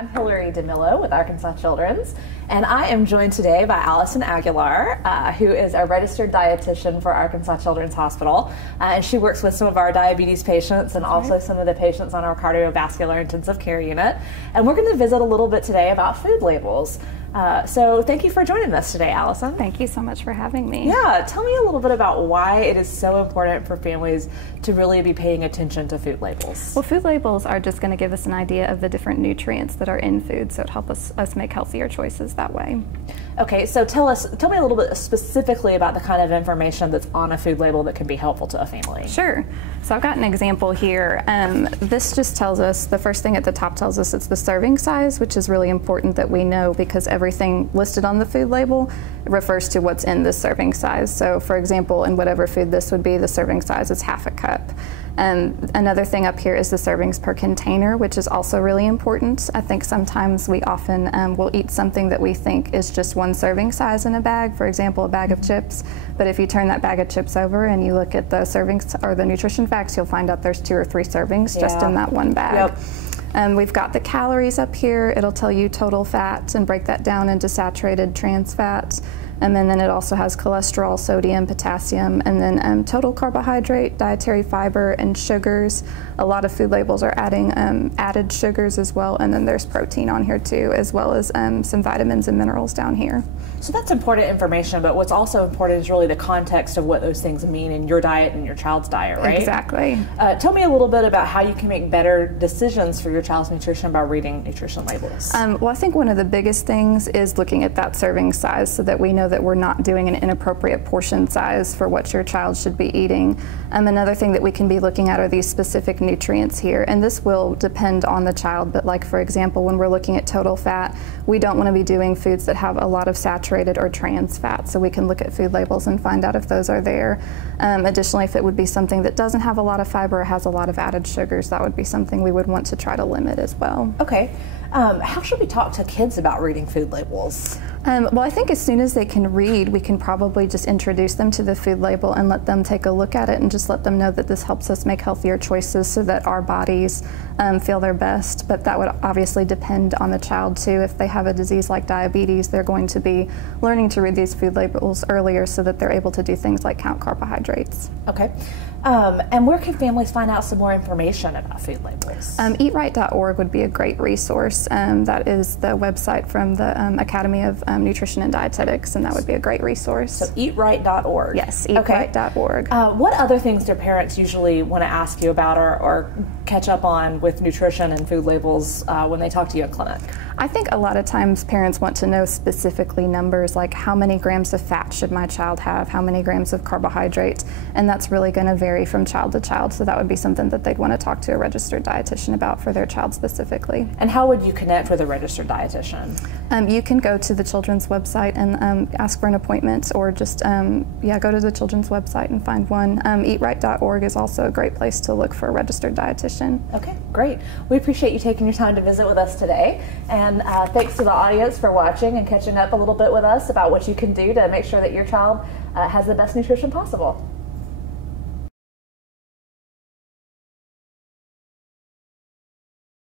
I'm Hillary DeMillo with Arkansas Children's, and I am joined today by Allison Aguilar, who is a registered dietitian for Arkansas Children's Hospital, and she works with some of our diabetes patients and also some of the patients on our cardiovascular intensive care unit. And we're going to visit a little bit today about food labels. So thank you for joining us today, Allison. Thank you so much for having me. Yeah, tell me a little bit about why it is so important for families to really be paying attention to food labels. Well, food labels are just going to give us an idea of the different nutrients that are in food, so it helps us make healthier choices that way. Okay, so tell me a little bit specifically about the kind of information that's on a food label that can be helpful to a family. Sure. So I've got an example here. This just tells us, the first thing at the top tells us it's the serving size, which is really important that we know because everything listed on the food label refers to what's in the serving size. So for example, in whatever food this would be, the serving size is half a cup. Another thing up here is the servings per container, which is also really important. I think sometimes we often will eat something that we think is just one serving size in a bag, for example, a bag of chips. But if you turn that bag of chips over and you look at the servings or the nutrition facts, you'll find out there's 2 or 3 servings just in that one bag. Yep. We've got the calories up here. It'll tell you total fat and break that down into saturated, trans fats. And then it also has cholesterol, sodium, potassium, and then total carbohydrate, dietary fiber, and sugars. A lot of food labels are adding added sugars as well, and then there's protein on here too, as well as some vitamins and minerals down here. So that's important information, but what's also important is really the context of what those things mean in your diet and your child's diet, right? Exactly. Tell me a little bit about how you can make better decisions for your child's nutrition by reading nutrition labels. Well, I think one of the biggest things is looking at that serving size so that we know that we're not doing an inappropriate portion size for what your child should be eating. Another thing that we can be looking at are these specific nutrients here, and this will depend on the child, but like for example, when we're looking at total fat, we don't want to be doing foods that have a lot of saturated or trans fat, so we can look at food labels and find out if those are there. Additionally, if it would be something that doesn't have a lot of fiber or has a lot of added sugars, that would be something we would want to try to limit as well. Okay. How should we talk to kids about reading food labels? Well, I think as soon as they can read, we can probably just introduce them to the food label and let them take a look at it and just let them know that this helps us make healthier choices so that our bodies feel their best. But that would obviously depend on the child too. If they have a disease like diabetes, they're going to be learning to read these food labels earlier so that they're able to do things like count carbohydrates. Okay. And where can families find out some more information about food labels? Eatright.org would be a great resource. That is the website from the Academy of Nutrition and Dietetics, and that would be a great resource. So eatright.org. Yes, eatright.org. What other things do parents usually want to ask you about or catch up on with nutrition and food labels when they talk to you at clinic? I think a lot of times parents want to know specifically numbers like how many grams of fat should my child have, how many grams of carbohydrates, and that's really going to vary from child to child, so that would be something that they'd want to talk to a registered dietitian about for their child specifically. And how would you connect with a registered dietitian? You can go to the children's website and ask for an appointment, or just go to the children's website and find one. Eatright.org is also a great place to look for a registered dietitian. Okay, great. We appreciate you taking your time to visit with us today, and thanks to the audience for watching and catching up a little bit with us about what you can do to make sure that your child has the best nutrition possible.